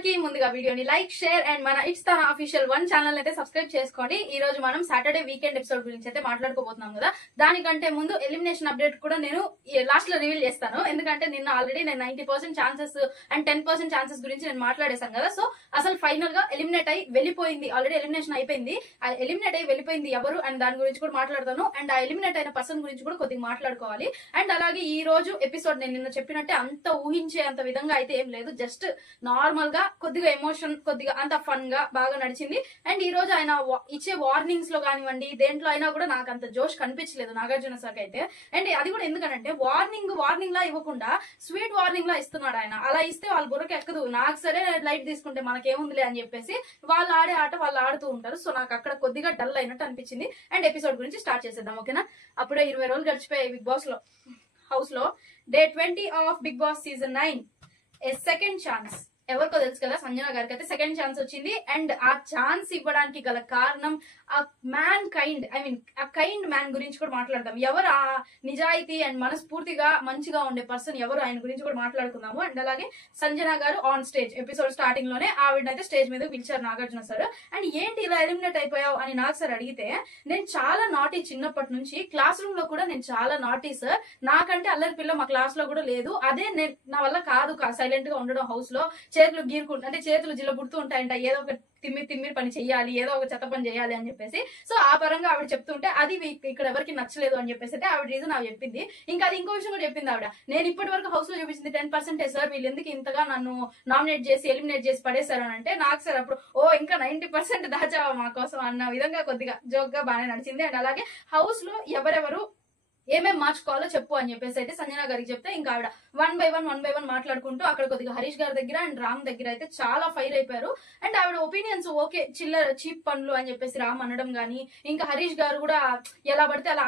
అందరికీ ముందుగా వీడియోని లైక్ షేర్ అండ్ మన ఇట్స్ తన అఫీషియల్ 1 ఛానల్ అయితే సబ్స్క్రైబ్ చేసుకోండి. ఈ రోజు మనం సాటర్డే వీకెండ్ ఎపిసోడ్ గురించి అయితే మాట్లాడుకోబోతున్నాం కదా. దానికంటే ముందు ఎలిమినేషన్ అప్డేట్ కూడా నేను లాస్ట్ లో రివీల్ చేస్తాను. ఎందుకంటే నిన్న ఆల్రెడీ నేను 90% ఛాన్సెస్ అండ్ 10% ఛాన్సెస్ గురించి నేను మాట్లాడేశాను కదా. సో అసలు ఫైనల్ గా ఎలిమినేట్ అయి వెళ్ళిపోయింది, ఆల్రెడీ ఎలిమినేషన్ అయిపోయింది. ఆ ఎలిమినేట్ అయి వెళ్ళిపోయింది ఎవరు అండ్ దాని గురించి కూడా మాట్లాడతాను. అండ్ ఆ ఎలిమినేట్ అయిన పర్సన్ గురించి కూడా కొద్దిగా మాట్లాడుకోవాలి. అండ్ అలాగే ఈ రోజు ఎపిసోడ్ నేను నిన్న చెప్పినట్టే అంత ఊహించే అంత విధంగా అయితే ఏం లేదు, జస్ట్ నార్మల్ గా కొద్దిగా ఎమోషన్ కొద్దిగా అంత ఫన్ గా బాగా నడిచింది. అండ్ ఈ రోజు ఆయన ఇచ్చే వార్నింగ్స్ లో కానివ్వండి దేంట్లో అయినా కూడా నాకు అంత జోష్ కనిపించలేదు నాగార్జున సార్ అయితే. అండ్ అది కూడా ఎందుకంటే వార్నింగ్ లా ఇవ్వకుండా స్వీట్ వార్నింగ్ లా ఇస్తున్నాడు ఆయన. అలా ఇస్తే వాళ్ళ బుర్రకి ఎక్కదు. నాకు సరే లైట్ తీసుకుంటే మనకేముందిలే అని చెప్పేసి వాళ్ళు ఆడే ఆట వాళ్ళు ఆడుతూ ఉంటారు. సో నాకు అక్కడ కొద్దిగా డల్ అయినట్టు అనిపించింది. అండ్ ఎపిసోడ్ గురించి స్టార్ట్ చేసేద్దాం, ఓకేనా? అప్పుడే 20 రోజులు గడిచిపోయాయి బిగ్ బాస్ లో హౌస్ లో. Day 20 of Bigg Boss season 9 a second chance. ఎవరికో తెలుసు కదా, సంజన గారికి అయితే సెకండ్ ఛాన్స్ వచ్చింది. అండ్ ఆ ఛాన్స్ ఇవ్వడానికి గల కారణం ఆ మ్యాన్ కైండ్, ఐ మీన్ ఆ కైండ్ మ్యాన్ గురించి కూడా మాట్లాడదాం. ఎవరు ఆ నిజాయితీ అండ్ మనస్ఫూర్తిగా మంచిగా ఉండే పర్సన్ ఎవరు, ఆయన గురించి కూడా మాట్లాడుకుందాము. అండ్ అలాగే సంజన గారు ఆన్ స్టేజ్ ఎపిసోడ్ స్టార్టింగ్ లోనే ఆవిడనైతే స్టేజ్ మీద పిలిచారు నాగార్జున సార్. అండ్ ఏంటి ఇలా ఎలిమినేట్ అయిపోయావు అని నాకు సార్ అడిగితే, నేను చాలా నాటీ చిన్నప్పటి నుంచి, క్లాస్ రూమ్ లో కూడా నేను చాలా నాటీ సార్. నాకంటే అల్లరి పిల్ల మా క్లాస్ లో కూడా లేదు. అదే నా వల్ల కాదు సైలెంట్ గా ఉండడం హౌస్ లో. చేతులు గీరుకుంటూ అంటే చేతులు జిల్ల పుడుతూ ఉంటాయంట, ఏదో ఒక తిమ్మిరి పని చెయ్యాలి, ఏదో ఒక చెత్త పని చేయాలి అని చెప్పేసి. సో ఆ పరంగా ఆవిడ చెప్తుంటే అది ఇక్కడ ఎవరికి నచ్చలేదు అని చెప్పేసి అయితే ఆవిడ రీజన్ ఆవిడ చెప్పింది. ఇంకా అది ఇంకో విషయం కూడా చెప్పింది ఆవిడ. నేను ఇప్పటి వరకు హౌస్ లో చూపించింది 10% సార్, వీళ్ళు ఎందుకు ఇంతగా నన్ను నామినేట్ చేసి ఎలిమినేట్ చేసి పడేశారు అని అంటే, నాకు సార్ అప్పుడు ఇంకా 90% దాచావా మా కోసం అన్న విధంగా కొద్దిగా జోక్ గా బాగానే నడిచింది. అండ్ అలాగే హౌస్ లో ఎవరెవరు ఏమేం మార్చుకోవాలో చెప్పు అని చెప్పేసి అయితే సంజన గారికి చెప్తే ఇంకా ఆవిడ వన్ బై వన్ మాట్లాడుకుంటూ అక్కడ కొద్దిగా హరీష్ గారి దగ్గర అండ్ రామ్ దగ్గర అయితే చాలా ఫైర్ అయిపోయారు. అండ్ ఆవిడ ఒపీనియన్స్ ఓకే చిల్లర చీప్ పనులు అని చెప్పేసి రామ్ అనడం గానీ, ఇంకా హరీష్ గారు కూడా ఎలా పడితే అలా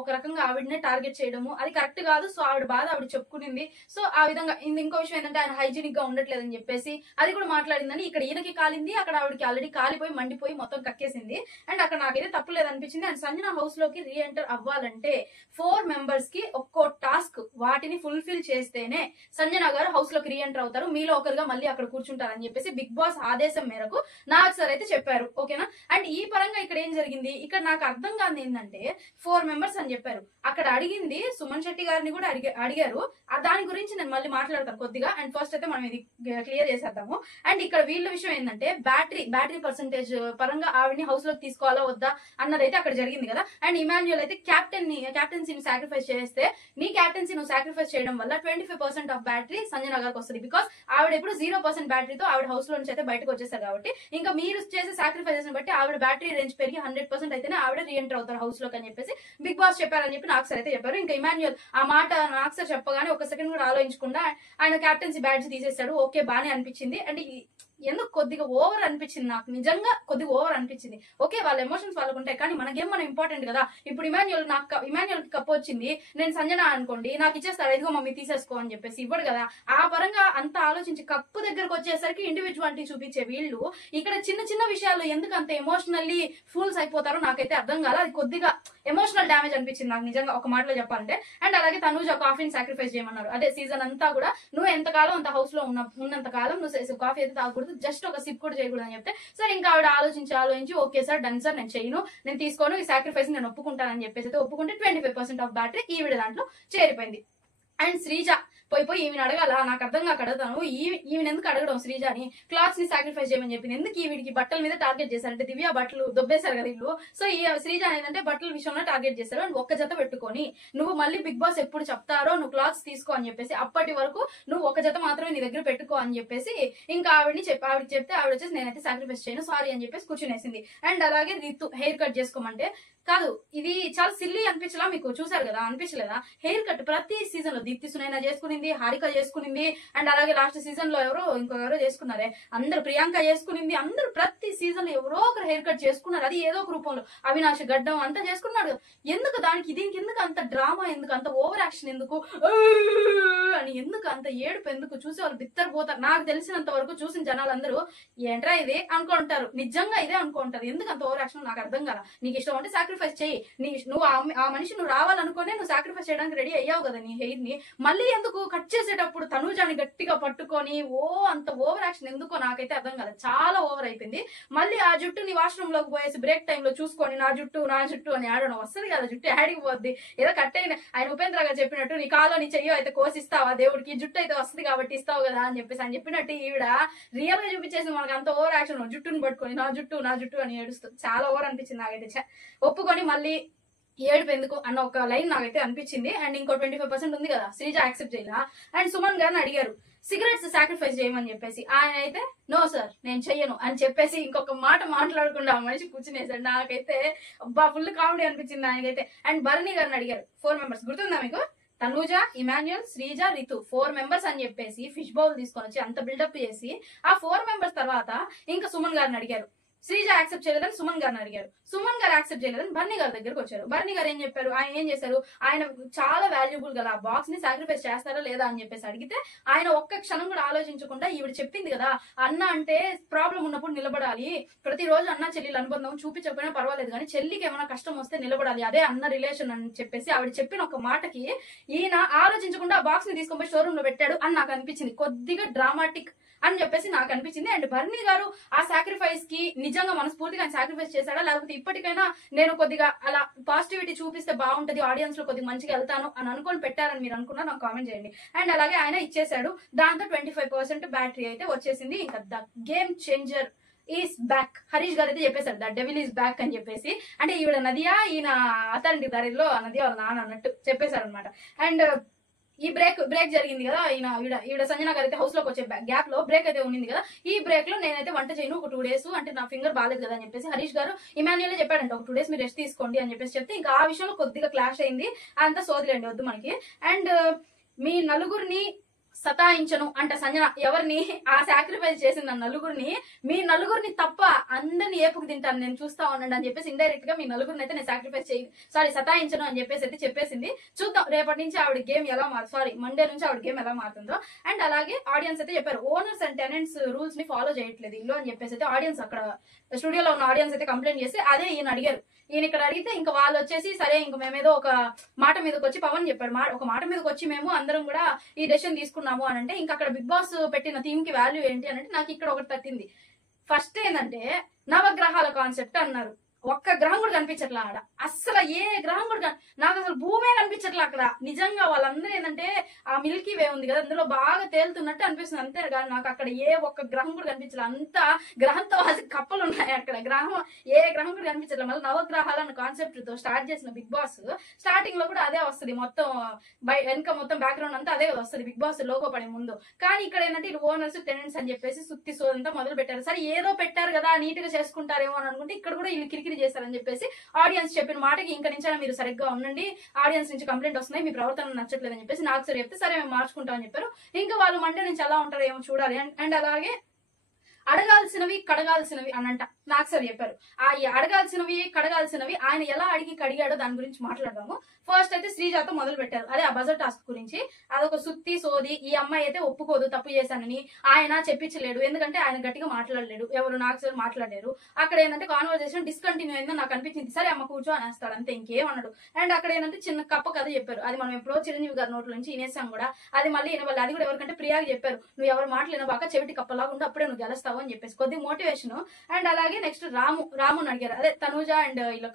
ఒక రకంగా ఆవిడనే టార్గెట్ చేయడము అది కరెక్ట్ కాదు. సో ఆవిడ బాధ ఆవిడ చెప్పుకునింది. సో ఆ విధంగా ఇంకో విషయం ఏంటంటే ఆయన హైజీనిక్ గా ఉండట్లేదని చెప్పేసి అది కూడా మాట్లాడిందని. ఇక్కడ ఈయనకి కాలింది, అక్కడ ఆవిడకి ఆల్రెడీ కాలిపోయి మండిపోయి మొత్తం కక్కేసింది. అండ్ అక్కడ నాకైతే తప్పులేదు అనిపించింది. అండ్ సంజన హౌస్ లోకి రీఎంటర్ అవ్వాలంటే 4 మెంబర్స్ కి ఒక్కో టాస్క్ వాటిని ఫుల్ఫిల్ చేస్తేనే సంజన గారు హౌస్ లోకి రీఎంటర్ అవుతారు, మీలో ఒకరుగా మళ్ళీ అక్కడ కూర్చుంటారని చెప్పేసి బిగ్ బాస్ ఆదేశం మేరకు నాకు సార్ అయితే చెప్పారు, ఓకేనా? అండ్ ఈ పరంగా ఇక్కడ ఏం జరిగింది, ఇక్కడ నాకు అర్థం కాదు ఏంటంటే 4 మెంబర్స్ అని చెప్పారు. అక్కడ అడిగింది సుమన్ శెట్టి గారిని కూడా అడిగారు. దాని గురించి నేను మళ్ళీ మాట్లాడతాను కొద్దిగా. అండ్ ఫస్ట్ అయితే మనం ఇది క్లియర్ చేసేద్దాము. అండ్ ఇక్కడ వీళ్ళ విషయం ఏంటంటే బ్యాటరీ పర్సెంటేజ్ పరంగా ఆవిడని హౌస్ లోకి తీసుకోవాలా వద్దా అన్నదైతే అక్కడ జరిగింది కదా. అండ్ ఇమాన్యుయల్ అయితే క్యాప్టెన్సీని సాక్రిఫైస్ చేస్తే, నీ క్యాప్టెన్సీ నువ్వు సాక్రిఫైస్ చేయడం వల్ల 25% ఆఫ్ బ్యాటరీ సంజన గారికి వస్తుంది. బికాస్ ఆవిడ ఇప్పుడు 0% బ్యాటరీతో ఆవిడ హౌస్ లో నుంచి అయితే బయటకు వచ్చేసారు కాబట్టి, ఇంకా మీరు చేసే సాక్రిఫైజెస్ బట్టి ఆవిడ బ్యాటరీ రేంజ్ పెరిగి 100% అయితేనే ఆవిడ రీఎంటర్ అవుతారు హౌస్ లోకి అని చెప్పేసి బిగ్ బాస్ చెప్పారని చెప్పి నాకు సార్ అయితే చెప్పారు. ఇంకా ఇమాన్యుయల్ ఆ మాట నాకు సార్ చెప్పగానే ఒక సెకండ్ కూడా ఆలోచించకుండా ఆయన క్యాప్టెన్సీ బ్యాడ్జ్ తీసేశాడు. ఓకే బానే అనిపించింది. అండ్ ఎందుకు కొద్దిగా ఓవర్ అనిపించింది, నాకు నిజంగా కొద్దిగా ఓవర్ అనిపించింది. ఓకే వాళ్ళ ఎమోషన్స్ వాళ్ళకు ఉంటాయి, కానీ మనకేం మనం ఇంపార్టెంట్ కదా. ఇప్పుడు ఇమాన్యుయల్ కప్పు వచ్చింది, నేను సంజన అనుకోండి, నాకు ఇచ్చేస్తాడు ఇదిగో మమ్మీ తీసేసుకో అని చెప్పేసి ఇవ్వడు కదా. ఆ పరంగా అంత ఆలోచించి కప్పు దగ్గరకు వచ్చేసరికి ఇండివిజువాలిటీ చూపించే వీళ్ళు ఇక్కడ చిన్న విషయాల్లో ఎందుకు అంత ఎమోషనల్లీ ఫూల్స్ అయిపోతారో నాకైతే అర్థం కాల. అది కొద్దిగా ఎమోషనల్ డ్యామేజ్ అనిపించింది నాకు నిజంగా ఒక మాటలో చెప్పాలంటే. అండ్ అలాగే తనూజ కాఫీని సాక్రిఫైస్ చేయమన్నారు. అదే సీజన్ అంతా కూడా నువ్వు ఎంతకాలం అంత హౌస్ లో ఉన్నంత కాలం నువ్వు కాఫీ అయితే తాగకూడదు, జస్ట్ ఒక సిప్ కూడా చేయకూడదు అని చెప్తే, సరే ఇంకా ఆవిడ ఆలోచించి ఓకే సార్ డన్ సార్ నేను చేయను, నేను తీసుకోను, ఈ సాక్రిఫైస్ నేను ఒప్పుకుంటానని చెప్పేసి అయితే ఒప్పుకుంటే 25% ఆఫ్ బ్యాటరీ ఈవిడ దాంట్లో చేరిపోయింది. అండ్ శ్రీజ పోయి ఈమెను అడగాల, నాకు అర్థం కాక అడుగుతాను. ఈమెను ఎందుకు అడగడం శ్రీజాని? క్లాత్స్ ని సాక్రిఫైస్ చేయమని చెప్పింది, ఎందుకు ఈవిడికి బట్టల మీద టార్గెట్ చేశారంటే దివ్య బట్టలు దొబ్బేశారు కదా వీళ్ళు. సో ఈ శ్రీజ ఏంటంటే బట్టల విషయంలో టార్గెట్ చేశారు. అండ్ ఒక్క జత పెట్టుకొని నువ్వు మళ్ళీ బిగ్ బాస్ ఎప్పుడు చెప్తారో నువ్వు క్లాత్స్ తీసుకో అని చెప్పేసి అప్పటి వరకు నువ్వు ఒక జత మాత్రమే నీ దగ్గర పెట్టుకో అని చెప్పేసి ఇంకా ఆవిడకి చెప్తే ఆవిడ వచ్చేసి నేనైతే సాక్రిఫైస్ చేయను సారీ అని చెప్పేసి కూర్చునేసింది. అండ్ అలాగే రితు హెయిర్ కట్ చేసుకోమంటే, కాదు ఇది చాలా సిల్లీ అనిపించలా మీకు? చూసారు కదా, అనిపించలేదా? హెయిర్ కట్ ప్రతి సీజన్ లో దీప్తి సునైనా చేసుకునింది, హారిక చేసుకునింది, అండ్ అలాగే లాస్ట్ సీజన్ లో ఇంకొకరో చేసుకున్నారే, అందరు ప్రియాంక చేసుకునింది, అందరూ ప్రతి సీజన్ లో ఎవరో ఒకరు హెయిర్ కట్ చేసుకున్నారు. అది ఏదో ఒక రూపంలో అవినాష్ గడ్డం అంతా చేసుకున్నాడు. ఎందుకు దీనికి ఎందుకు అంత డ్రామా, ఎందుకు అంత ఓవర్ యాక్షన్, ఎందుకు అని ఎందుకు అంత ఏడుపు, ఎందుకు చూసే వాళ్ళు బిత్తరపోతారు. నాకు తెలిసినంత వరకు చూసిన జనాలందరూ ఏంట్రా ఇదే అనుకుంటారు, నిజంగా ఇదే అనుకుంటారు. ఎందుకు అంత ఓవర్ యాక్షన్ నాకు అర్థం కాల. నీకు ఇష్టం అంటే సాక్రిఫైస్ చేయి, నువ్వు ఆ మనిషి నువ్వు రావాలనుకునే నువ్వు సాక్రిఫైస్ చేయడానికి రెడీ అయ్యావు కదా నీ హెయిర్ ని, మళ్ళీ ఎందుకు కట్ చేసేటప్పుడు తనూజాని గట్టిగా పట్టుకొని అంత ఓవర్ యాక్షన్ ఎందుకో నాకైతే అర్థం కాలేదు, చాలా ఓవర్ అయిపోయింది. మళ్ళీ ఆ జుట్టుని వాష్రూమ్ లోకి పోయేసి బ్రేక్ టైంలో చూసుకొని నా జుట్టు అని ఆడడం వస్తుంది కదా, జుట్టు యాడికి పోద్ది. ఏదో కట్ అయిన ఆయన ఉపేంద్ర గారు చెప్పినట్టు నీ కాలో నీ చెయ్యో అయితే కోసిస్తావా దేవుడికి, జుట్టు అయితే వస్తుంది కాబట్టి ఇస్తావు కదా అని చెప్పేసి ఆయన చెప్పినట్టు ఈవిడ రియల్ గా చూపించేసి మనకు అంత ఓవర్ యాక్షన్, జుట్టుని పట్టుకొని నా జుట్టు అని ఏడుస్తుంది. చాలా ఓవర్ అనిపించింది నాకైతే. ఒప్పుకొని మళ్ళీ ఏడుపు ఎందుకు అన్న ఒక లైన్ నాకైతే అనిపించింది. అండ్ ఇంకో 25% ఉంది కదా, శ్రీజ యాక్సెప్ట్ చేయాల. అండ్ సుమన్ గారిని అడిగారు సిగరెట్స్ సాక్రిఫైస్ చేయమని చెప్పేసి, ఆయన అయితే నో సార్ నేను చెయ్యను అని చెప్పేసి ఇంకొక మాట మాట్లాడకుండా ఆ మనిషి కూర్చునేసాడు. నాకైతే అబ్బా ఫుల్ కామెడీ అనిపించింది ఆయనకైతే. అండ్ భరణి గారిని అడిగారు 4 మెంబర్స్ గుర్తుందా మీకు, తనూజ, ఇమాన్యుయల్, శ్రీజ, రితు 4 మెంబర్స్ అని చెప్పేసి ఫిష్ బౌల్ తీసుకొని వచ్చి అంత బిల్డప్ చేసి ఆ 4 మెంబర్స్ తర్వాత ఇంకా సుమన్ గారిని అడిగారు. శ్రీజ యాక్సెప్ట్ చేయలేదని సుమన్ గారిని అడిగారు. సుమన్ గారు యాక్సెప్ట్ చేయలేదని భరణి గారి దగ్గరకు వచ్చారు. భరణి గారు ఏం చెప్పారు, ఆయన ఏం చేశారు, ఆయన చాలా వాల్యుబుల్ కదా ఆ బాక్స్ ని సాక్రిఫైస్ చేస్తారా లేదా అని చెప్పేసి అడిగితే ఆయన ఒక్క క్షణం కూడా ఆలోచించకుండా ఈవిడ చెప్పింది కదా అన్న అంటే ప్రాబ్లం ఉన్నప్పుడు నిలబడాలి, ప్రతిరోజు అన్న చెల్లెలు అనుబంధం చూపించకపోయినా పర్వాలేదు కానీ చెల్లికి ఏమైనా కష్టం వస్తే నిలబడాలి, అదే అన్న రిలేషన్ అని చెప్పేసి ఆవిడ చెప్పిన ఒక మాటకి ఈయన ఆలోచించకుండా ఆ బాక్స్ ని తీసుకొని పోయి షోరూమ్ లో పెట్టాడు అని నాకు అనిపించింది. కొద్దిగా డ్రామాటిక్ అని చెప్పేసి నాకు అనిపించింది. అండ్ భరణి గారు ఆ సాక్రిఫైస్ కి నిజంగా మనస్ఫూర్తిగా ఆయన సాక్రిఫైస్ చేశాడా, లేకపోతే ఇప్పటికైనా నేను కొద్దిగా అలా పాజిటివిటీ చూపిస్తే బాగుంటది, ఆడియన్స్ లో కొద్దిగా మంచిగా వెళ్తాను అని అనుకొని పెట్టారని మీరు అనుకున్నా నాకు కామెంట్ చేయండి. అండ్ అలాగే ఆయన ఇచ్చేసాడు. దాంతో 25% బ్యాటరీ అయితే వచ్చేసింది. ఇంకా the game changer is back. Harish గారు అయితే చెప్పేశారు ద డెవిల్ ఈస్ బ్యాక్ అని చెప్పేసి. అంటే ఈవిడ నదియా ఈయన అతని దారిలో నదియా వాళ్ళ నాన్న అన్నట్టు చెప్పేశారు అనమాట. అండ్ ఈ బ్రేక్ జరిగింది కదా, ఈవిడ సంజన గారు అయితే హౌస్ లోకి వచ్చే గ్యాప్ లో బ్రేక్ అయితే ఉంది కదా, ఈ బ్రేక్ లో నేనైతే వంట చేయను ఒక 2 days, అంటే నా ఫింగర్ బాగాలేదు కదా అని చెప్పేసి హరీష్ గారు ఇమాన్యుయల్ చెప్పాడంట ఒక 2 days మీరు రెస్ట్ తీసుకోండి అని చెప్పేసి చెప్తే ఇంకా ఆ విషయంలో కొద్దిగా క్లాష్ అయింది. అంతా సోదిలేండి వద్దు మనకి. అండ్ మీ నలుగురిని సతాయించను అంట సంజన, ఎవరిని ఆ సాక్రిఫైస్ చేసిన మీ నలుగురిని తప్ప అందరిని ఏపుకు తింటాను నేను, చూస్తా ఉండండి అని చెప్పేసి ఇండైరెక్ట్ గా మీ నలుగురిని అయితే నేను సాక్రిఫైస్ సతాయించను అని చెప్పేసి అయితే చెప్పేసింది. చూద్దాం రేపటి నుంచి ఆవిడ గేమ్ ఎలా మండే నుంచి ఆవిడ గేమ్ ఎలా మారుతుందో. అండ్ అలాగే ఆడియన్స్ అయితే చెప్పారు ఓనర్స్ అండ్ టెనెంట్స్ రూల్స్ ని ఫాలో చేయట్లేదు ఇల్లు అని చెప్పేసి అయితే ఆడియన్స్ అక్కడ స్టూడియోలో ఉన్న ఆడియన్స్ అయితే కంప్లైంట్ చేసి అదే ఈయన అడిగారు. ఈయన ఇక్కడ అడిగితే ఇంకా వాళ్ళు వచ్చేసి సరే ఇంక మేమేదో ఒక మాట మీదకి వచ్చి పవన్ చెప్పాడు ఒక మాట మీదకి వచ్చి మేము అందరం కూడా ఈ డెసిషన్ తీసుకున్నాము అని అంటే ఇంకా అక్కడ బిగ్ బాస్ పెట్టిన థీమ్ కి వాల్యూ ఏంటి అని అంటే నాకు ఇక్కడ ఒకటి తట్టింది. ఫస్ట్ ఏంటంటే నవగ్రహాల కాన్సెప్ట్ అన్నారు, ఒక్క గ్రహం కూడా కనిపించట్లా ఆడ, అస్సలు ఏ గ్రహం కూడా నాకు అసలు భూమే కనిపించట్లా అక్కడ. నిజంగా వాళ్ళందరూ ఏంటంటే ఆ మిల్కీ వే ఉంది కదా అందులో బాగా తేలుతున్నట్టు అనిపిస్తుంది అంతే, కానీ నాకు అక్కడ ఏ ఒక్క గ్రహం కూడా కనిపించలే. అంతా గ్రహంతో కప్పలు ఉన్నాయి అక్కడ, ఏ గ్రహం కూడా కనిపించట్లేదు. మళ్ళీ నవగ్రహాలు అన్న కాన్సెప్ట్ తో స్టార్ట్ చేసిన బిగ్ బాస్ స్టార్టింగ్ లో కూడా అదే వస్తుంది, మొత్తం వెనక మొత్తం బ్యాక్గ్రౌండ్ అంతా అదే వస్తుంది బిగ్ బాస్ లోగో పడే ముందు. కానీ ఇక్కడ ఏంటంటే ఇది ఓనర్స్ టెనెంట్స్ అని చెప్పేసి సుత్తి సోదంతా మొదలు పెట్టారు. సరే ఏదో పెట్టారు కదా నీట్ గా చేసుకుంటారేమో అని అనుకుంటే ఇక్కడ కూడా వీళ్ళు కిరికిరి చేశారని చెప్పేసి ఆడియన్స్ చెప్పిన మాటకి ఇంకా నుంచి మీరు సరిగ్గా ఉండండి, ఆడియన్స్ నుంచి కంప్లైంట్ వస్తున్నాయి, మీ ప్రవర్తన నచ్చట్లేదని చెప్పేసి నాకు సరే చెప్తే సరే మేము మార్చుకుంటామని చెప్పారు. ఇంకా వాళ్ళు మండే నుంచి ఎలా ఉంటారో ఏమో చూడాలి. అండ్ అలాగే అడగాల్సినవి కడగాల్సినవి అనంట నాకు సార్ చెప్పారు. ఆ అడగాల్సినవి కడగాల్సినవి ఆయన ఎలా అడిగి కడిగాడో దాని గురించి మాట్లాడదాము. ఫస్ట్ అయితే శ్రీజాతో మొదలు పెట్టారు, అదే ఆ బజర్ టాస్క్ గురించి. అదొక సుత్తి సోది, ఈ అమ్మాయి అయితే ఒప్పుకోదు తప్పు చేశానని, ఆయన చెప్పించలేడు ఎందుకంటే ఆయన గట్టిగా మాట్లాడలేడు, ఎవరు నాకు సార్ మాట్లాడారు. అక్కడ ఏంటంటే కాన్వర్సేషన్ డిస్కంటిన్యూ అయిందని నాకు అనిపించింది. సరే అమ్మ కూర్చో అనేస్తాడు అంతే, ఇంకేమన్నాడు. అండ్ అక్కడ ఏంటంటే చిన్న కప్ప కథ చెప్పారు, అది మనం ఎప్పుడో చిరంజీవి గారి నోట్ల నుంచి వినేసాం కూడా, అది మళ్ళీ వినవాలి. అది కూడా ఎవరికంటే ప్రియాకి చెప్పారు, నువ్వు ఎవరు మాట్లాడిన బాగా చెవిటి కప్పలాగా ఉండి అప్పుడే నువ్వు గెలుస్తావు అని చెప్పేసి కొద్దిగా మోటివేషన్. అండ్ అలాగే నెక్స్ట్ రాముని అడిగారు, అదే తనూజ అండ్ ఇలా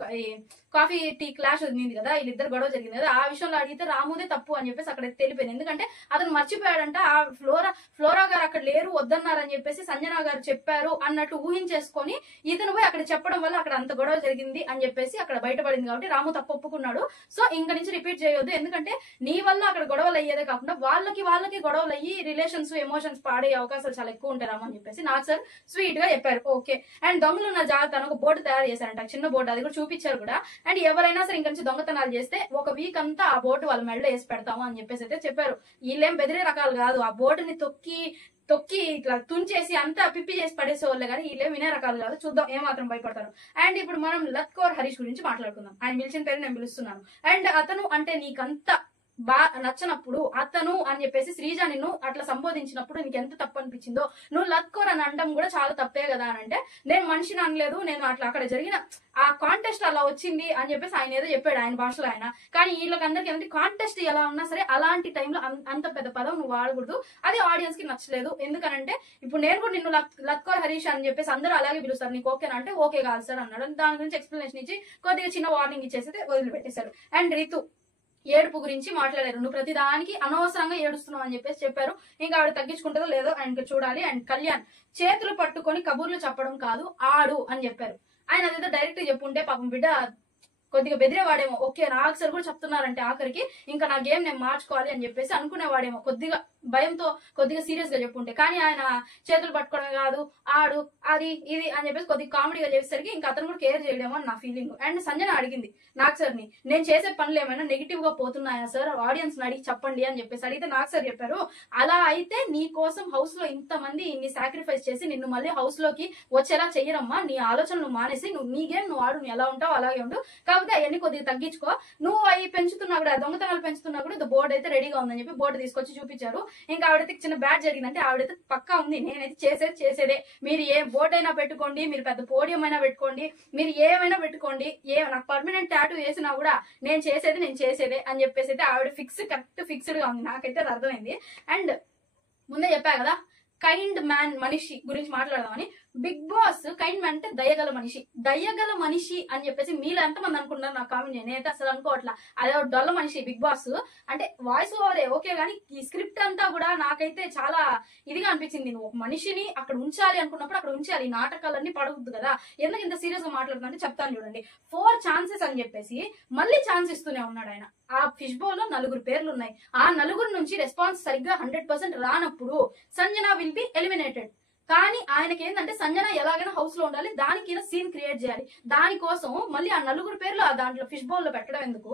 కాఫీ టీ క్లాష్ ఉంది కదా, వీళ్ళిద్దరు గొడవ జరిగింది కదా, ఆ విషయంలో అడిగితే రాముదే తప్పు అని చెప్పేసి అక్కడ తెలిపోయింది. ఎందుకంటే అతను మర్చిపోయాడంట, ఆ ఫ్లోరా గారు అక్కడ లేరు వద్దన్నారని చెప్పేసి సంజన గారు చెప్పారు అన్నట్టు ఊహించేసుకొని ఇతను పోయి అక్కడ చెప్పడం వల్ల అక్కడ అంత గొడవ జరిగింది అని చెప్పేసి అక్కడ బయటపడింది. కాబట్టి రాము తప్పు ఒప్పుకున్నాడు. సో ఇంక నుంచి రిపీట్ చేయొద్దు, ఎందుకంటే నీ వల్ల అక్కడ గొడవలు అయ్యేదే కాకుండా వాళ్ళకి గొడవలు అయ్యి రిలేషన్స్ ఎమోషన్స్ పాడే అవకాశాలు చాలా ఎక్కువ ఉంటాయి రాము అని చెప్పేసి నాకు సార్ స్వీట్ గా చెప్పారు. ఓకే. అండ్ దొంగలు ఉన్న జాగ్రత్త ఒక బోర్డు తయారు చేశారంట, చిన్న బోర్డు, అది కూడా చూపించారు కూడా. అండ్ ఎవరైనా సరే ఇంక నుంచి దొంగతనాలు చేస్తే ఒక వీక్ అంతా ఆ బోర్డు వాళ్ళ మెడలో వేసి పెడతాము అని చెప్పేసి అయితే చెప్పారు. వీళ్ళేం బెదిరే రకాలు కాదు, ఆ బోర్డుని తొక్కి ఇట్లా తుంచేసి అంతా పిప్పి చేసి పడేసే వాళ్ళే కానీ వీళ్ళే వినే రకాలు కాదు. చూద్దాం ఏమాత్రం భయపడతారు. అండ్ ఇప్పుడు మనం లత్కోర్ హరీష్ గురించి మాట్లాడుకుందాం. ఆయన పిలిచిన పేరు నేను పిలుస్తున్నాను. అండ్ అతను అంటే నీకంత నచ్చనప్పుడు అతను అని చెప్పేసి శ్రీజ నిన్ను అట్లా సంబోధించినప్పుడు నీకు ఎంత తప్పు అనిపించిందో, నువ్వు లత్కోర్ అని అనడం కూడా చాలా తప్పే కదా అని అంటే, నేను మనిషిని అనలేదు, నేను అట్లా అక్కడ జరిగిన ఆ కాంటెస్ట్ అలా వచ్చింది అని చెప్పేసి ఆయన ఏదో చెప్పాడు ఆయన భాషలో ఆయన. కానీ వీళ్ళకందరికి ఏంటంటే కాంటెస్ట్ ఎలా ఉన్నా సరే అలాంటి టైంలో అంత పెద్ద పదం నువ్వు వాడకూడదు, అది ఆడియన్స్ కి నచ్చలేదు. ఎందుకనంటే ఇప్పుడు నేను కూడా నిన్ను లత్కోర్ హరీష్ అని చెప్పేసి అందరూ అలాగే పిలుస్తారు, నీకు ఓకేనా అంటే ఓకే కాదు సార్ అన్నాడు. దాని గురించి ఎక్స్ప్లెనేషన్ ఇచ్చి కొద్దిగా చిన్న వార్నింగ్ ఇచ్చేసి వదిలిపెట్టేశాడు. అండ్ రీతు ఏడుపు గురించి మాట్లాడారు, నువ్వు ప్రతి దానికి అనవసరంగా ఏడుస్తున్నావు అని చెప్పేసి చెప్పారు. ఇంకా ఆవిడ తగ్గించుకుంటుందో లేదో ఆయన చూడాలి. అండ్ కళ్యాణ్ చేతులు పట్టుకొని కబుర్లు చెప్పడం కాదు ఆడు అని చెప్పారు. ఆయన అదేదో డైరెక్ట్ చెప్పుంటే పాపం బిడ్డ కొద్దిగా బెదిరేవాడేమో, ఓకే నాకు సార్ కూడా చెప్తున్నారంటే ఆఖరికి ఇంకా నా గేమ్ నేను మార్చుకోవాలి అని చెప్పేసి అనుకునేవాడేమో, కొద్దిగా భయంతో కొద్దిగా సీరియస్ గా చెప్పుంటే. కానీ ఆయన చేతులు పట్టుకోవడం కాదు ఆడు అది ఇది అని చెప్పేసి కొద్దిగా కామెడీగా చేసేసరికి ఇంకా అతను కూడా కేర్ చేయడేమో అని నా ఫీలింగ్. అండ్ సంజన అడిగింది నాగ్ సార్ ని, నేను చేసే పనులు ఏమైనా నెగిటివ్ గా పోతున్నాయా సార్, ఆడియన్స్ ని అడిగి చెప్పండి అని చెప్పేసి అడిగితే నాగ్ సార్ చెప్పారు, అలా అయితే నీ కోసం హౌస్ లో ఇంతమంది ఇన్ని సాక్రిఫైస్ చేసి నిన్ను మళ్ళీ హౌస్ లోకి వచ్చేలా చెయ్యరమ్మా, నీ ఆలోచనలు మానేసి నువ్వు నీ గేమ్ నువ్వు ఆడు, నువ్వు ఎలా ఉంటావు అలాగే ఉండు, కాకపోతే అవన్నీ కొద్దిగా తగ్గించుకో, నువ్వు అవి పెంచుతున్నా కూడా దొంగతనాలు పెంచుతున్నా కూడా బోర్డు అయితే రెడీగా ఉందని చెప్పి బోర్డు తీసుకొచ్చి చూపించారు. ఇంకా ఆవిడైతే చిన్న బ్యాడ్ జరిగిందంటే ఆవిడైతే పక్కా ఉంది, నేనైతే చేసేదే, మీరు ఏ బోర్డు అయినా పెట్టుకోండి, మీరు పెద్ద పోడియం అయినా పెట్టుకోండి, మీరు ఏమైనా పెట్టుకోండి, నాకు పర్మనెంట్ టాటూ వేసినా కూడా నేను చేసేదే అని చెప్పేసి అయితే ఆవిడ కరెక్ట్ ఫిక్స్డ్ గా ఉంది. నాకైతే అది అర్థమైంది. అండ్ ముందే చెప్పా కదా కైండ్ మ్యాన్ మనిషి గురించి మాట్లాడదామని. బిగ్ బాస్ కైండ్ మ్యాన్ అంటే దయ్యగల మనిషి అని చెప్పేసి మీలో ఎంతమంది అనుకుంటున్నారు నాకు కామెంట్ చేయండి. నేనైతే అసలు అనుకోవట్లా, అదే డొల్ల మనిషి బిగ్ బాస్ అంటే వాయిస్ ఓవరే ఓకే, కానీ ఈ స్క్రిప్ట్ అంతా కూడా నాకైతే చాలా ఇదిగా అనిపించింది. నువ్వు ఒక మనిషిని అక్కడ ఉంచాలి అనుకున్నప్పుడు అక్కడ ఉంచాలి, నాటకాలన్నీ పడవద్దు కదా. ఎందుకు ఇంత సీరియస్ గా మాట్లాడుతుందంటే చెప్తాను చూడండి. 4 chances అని చెప్పేసి మళ్ళీ ఛాన్స్ ఇస్తూనే ఉన్నాడు ఆయన. ఆ ఫిష్ బౌల్ లో 4 పేర్లు ఉన్నాయి, ఆ 4 నుంచి రెస్పాన్స్ సరిగ్గా 100% రానప్పుడు సంజన విల్ బి ఎలిమినేటెడ్. కానీ ఆయనకి ఏంటంటే సంజన ఎలాగైనా హౌస్ లో ఉండాలి, దానికి సీన్ క్రియేట్ చేయాలి. దానికోసం మళ్ళీ ఆ 4 పేర్లు దాంట్లో ఫిష్ బౌల్ లో పెట్టడం ఎందుకు,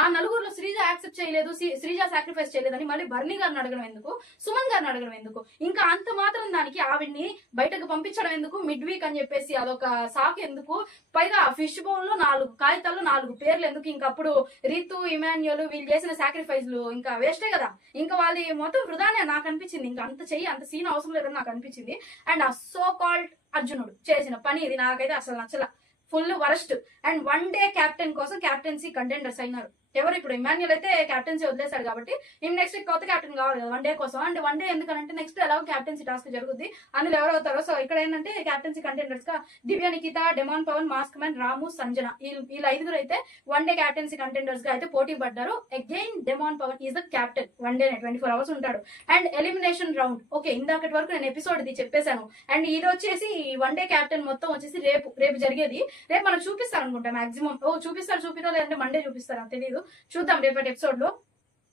ఆ 4లో శ్రీజ యాక్సెప్ట్ చేయలేదు, శ్రీజ సాక్రిఫైస్ చేయలేదని మళ్ళీ బర్నీ గారిని అడగడం ఎందుకు, సుమన్ గారిని అడగడం ఎందుకు, ఇంకా అంత మాత్రం దానికి ఆవిడ్ని బయటకు పంపించడం ఎందుకు, మిడ్ వీక్ అని చెప్పేసి అదొక సాకు ఎందుకు, పైగా ఫిష్ బౌల్ లో 4 కాగితాల్లో 4 పేర్లు ఎందుకు, ఇంకప్పుడు రీతు ఇమాన్యుయల్ వీళ్ళు చేసిన సాక్రిఫైస్లు ఇంకా వేస్టే కదా, ఇంకా వాళ్ళది మొత్తం వృధానే నాకు అనిపించింది. ఇంకా అంత సీన్ అవసరం లేదని నాకు అనిపించింది. అండ్ ఆ సో కాల్డ్ అర్జునుడు చేసిన పని ఇది నాకైతే అసలు నచ్చల, full worst. And 1 day captain కోసం క్యాప్టెన్సీ కంటెండర్స్ అయినారు ఎవరు, ఇప్పుడు ఇమాన్యుయల్ అయితే క్యాప్టెన్సీ వదిలేశాడు కాబట్టి నెక్స్ట్ కొత్త క్యాప్టెన్ కావాలి కదా 1 day కోసం. అండ్ 1 day ఎందుకంటే నెక్స్ట్ ఎలాగో క్యాప్టెన్సీ టాస్క్ జరుగుతుంది, అందులో ఎవరు అవుతారో. సో ఇక్కడ ఏంటంటే క్యాప్టెన్సీ కంటెండర్స్ గా Divya, Nikhita, demon Pavan, mask man, Ramu, Sanjana వీళ్ళ 5 అయితే 1 day క్యాప్టెన్సీ కంటెండర్స్ గా అయితే పోటీ పడ్డారు. Again demon Pavan is the captain, 1 day 24 hours ఉంటాడు. అండ్ ఎలిమినేషన్ రౌండ్ ఓకే, ఇందాకటి వరకు నేను ఎపిసోడ్ ఇది చెప్పేశాను. అండ్ ఇది వచ్చేసి 1 day క్యాప్టెన్ మొత్తం వచ్చేసి రేపు జరిగేది, రేపు మనకు చూపిస్తారు అనుకుంటా మాక్సిమం. చూపిస్తారో లేదంటే మండే చూపిస్తారో తెలియదు, చూద్దాం రేపటి ఎపిసోడ్ లో.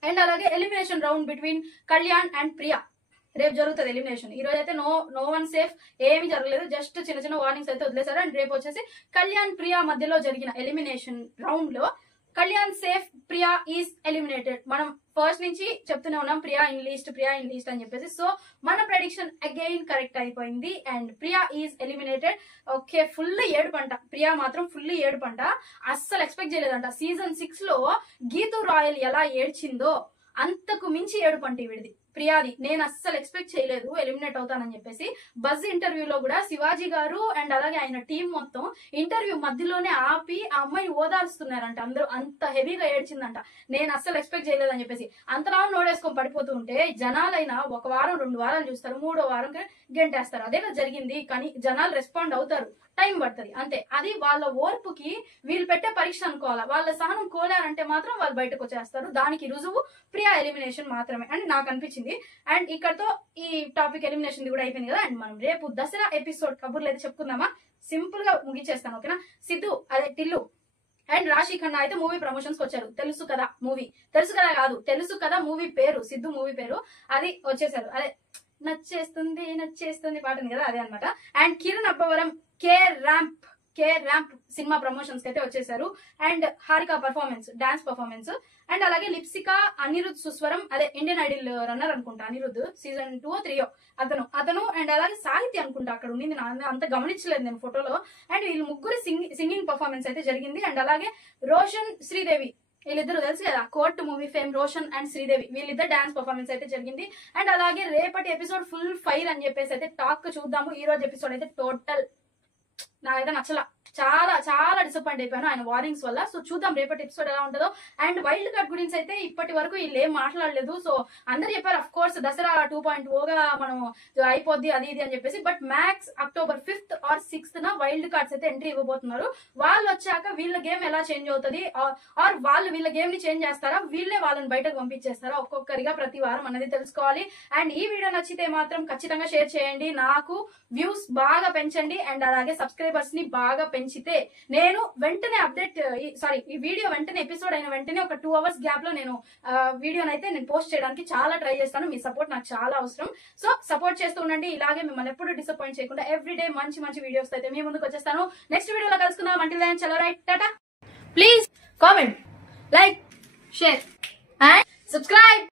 అండ్ అలాగే elimination round between Kalyan and Priya రేపు జరుగుతుంది ఎలిమినేషన్. ఈ రోజు అయితే నో వన్ సేఫ్, ఏమీ జరగలేదు, జస్ట్ చిన్న వార్నింగ్స్ అయితే వదిలేశారు. అండ్ రేపు వచ్చేసి కళ్యాణ్ ప్రియా మధ్యలో జరిగిన ఎలిమినేషన్ రౌండ్ లో Kalyan safe, Priya is eliminated. మనం ఫస్ట్ నుంచి చెప్తూనే ఉన్నాం ప్రియా ఇన్ లీస్ట్ అని చెప్పేసి. సో మన ప్రెడిక్షన్ అగైన్ కరెక్ట్ అయిపోయింది and Priya is eliminated. Okay, full ఏడుపంట, ప్రియా మాత్రం ఫుల్ ఏడుపంట, అస్సలు ఎక్స్పెక్ట్ చేయలేదంట. సీజన్ 6 లో గీతూ రాయల్ ఎలా ఏడ్చిందో అంతకు మించి ఏడుపంట వీడిది ప్రియాది. నేను అస్సలు ఎక్స్పెక్ట్ చేయలేదు ఎలిమినేట్ అవుతానని చెప్పేసి. బజ్ ఇంటర్వ్యూలో కూడా శివాజీ గారు అండ్ అలాగే ఆయన టీం మొత్తం ఇంటర్వ్యూ మధ్యలోనే ఆపి ఆ అమ్మాయిని ఓదార్స్తున్నారంట, అందరూ అంత హెవీగా ఏడ్చిందంట. నేను అస్సలు ఎక్స్పెక్ట్ చేయలేదని చెప్పేసి. అంతలా నోడేసుకొని పడిపోతూ ఉంటే జనాలైనా 1 వారం 2 వారాలు చూస్తారు, 3వ వారం గెంటేస్తారు. అదే జరిగింది. కానీ జనాలు రెస్పాండ్ అవుతారు, టైం పడుతుంది అంతే. అది వాళ్ళ ఓర్పుకి వీళ్ళు పెట్టే పరీక్ష అనుకోవాలా. వాళ్ళ సహనం కోలారంటే మాత్రం వాళ్ళు బయటకు వచ్చేస్తారు. దానికి రుజువు ప్రియా ఎలిమినేషన్ మాత్రమే అని నాకు అనిపించింది. అండ్ ఇక్కడతో ఈ టాపిక్ ఎలిమినేషన్ కూడా అయిపోయింది కదా. అండ్ మనం రేపు దసరా ఎపిసోడ్ కబుర్లు అయితే చెప్పుకుందామా, సింపుల్ గా ముగించేస్తాను ఓకేనా. సిద్ధు అదే టిల్లు అండ్ రాశి ఖన్నా అయితే మూవీ ప్రమోషన్స్ వచ్చారు. తెలుసు కదా మూవీ, తెలుసు కదా కాదు తెలుసు కదా మూవీ పేరు, సిద్ధు మూవీ పేరు, అది వచ్చేసారు. అదే నచ్చేస్తుంది పాట ఉంది కదా, అదే అనమాట. And Kiran Abbavaram K ramp cinema promotions అయితే వచ్చేసారు. And Harika performance, dance performance. And అలాగే లిప్సికా, అనిరుద్ సుస్వరం, అదే ఇండియన్ ఐడల్ రన్నర్ అనుకుంటా అనిరుద్, సీజన్ 2 or 3 అతను. అండ్ అలాగే సాహిత్య అనుకుంటా అక్కడ ఉండింది, అంత గమనించలేదు నేను ఫోటోలో. అండ్ వీళ్ళు ముగ్గురు సింగింగ్ పర్ఫార్మెన్స్ అయితే జరిగింది. అండ్ అలాగే రోషన్ శ్రీదేవి వీళ్ళిద్దరు తెలుసు కదా, court movie fame Roshan and Sridevi, వీళ్ళిద్దరు డాన్స్ పర్ఫార్మెన్స్ అయితే జరిగింది. అండ్ అలాగే రేపటి ఎపిసోడ్ ఫుల్ ఫైర్ అని చెప్పేసి అయితే టాక్ చూద్దాము. ఈ రోజు ఎపిసోడ్ అయితే టోటల్ నాకైతే నచ్చలా, చాలా చాలా డిసప్పాయింట్ అయిపోయాను ఆయన వార్నింగ్స్ వల్ల. సో చూద్దాం రేపటి ఎపిసోడ్ ఎలా ఉంటుందో. అండ్ వైల్డ్ కార్డ్ గురించి అయితే ఇప్పటి వరకు వీళ్ళు ఏం మాట్లాడలేదు. సో అందరు చెప్పారు అఫ్ కోర్స్ దసరా 2.0గా మనం అయిపోద్ది అది ఇది అని చెప్పేసి. But max October 5th or 6th wild cards అయితే ఎంట్రీ ఇవ్వబోతున్నారు. వాళ్ళు వచ్చాక వీళ్ళ గేమ్ ఎలా చేంజ్ అవుతుంది, ఆర్ వాళ్ళు వీళ్ళ గేమ్ ని చేంజ్ చేస్తారా, వీళ్ళే వాళ్ళని బయటకు పంపించేస్తారా, ఒక్కొక్కరిగా ప్రతి వారం అనేది తెలుసుకోవాలి. అండ్ ఈ వీడియో నచ్చితే మాత్రం ఖచ్చితంగా షేర్ చేయండి, నాకు వ్యూస్ బాగా పెంచండి. అండ్ అలాగే సబ్స్క్రైబర్స్ ని బాగా పెంచితే నేను వెంటనే అప్డేట్ ఈ వీడియో వెంటనే ఎపిసోడ్ అయిన వెంటనే ఒక 2 hours గ్యాప్ లో నేను వీడియోనైతే నేను పోస్ట్ చేయడానికి చాలా ట్రై చేస్తాను. మీ సపోర్ట్ నాకు చాలా అవసరం. సో సపోర్ట్ చేస్తూ ఉండండి. ఇలాగే మిమ్మల్ని ఎప్పుడు డిసప్పాయింట్ చేయకుండా ఎవ్రీడే మంచి మంచి వీడియోస్ అయితే మీ ముందుకు వచ్చేస్తాను. నెక్స్ట్ వీడియోలో కలుసుకుందాం. అంటిల్ దెన్ చలో right Tata. Please comment, like, share and subscribe.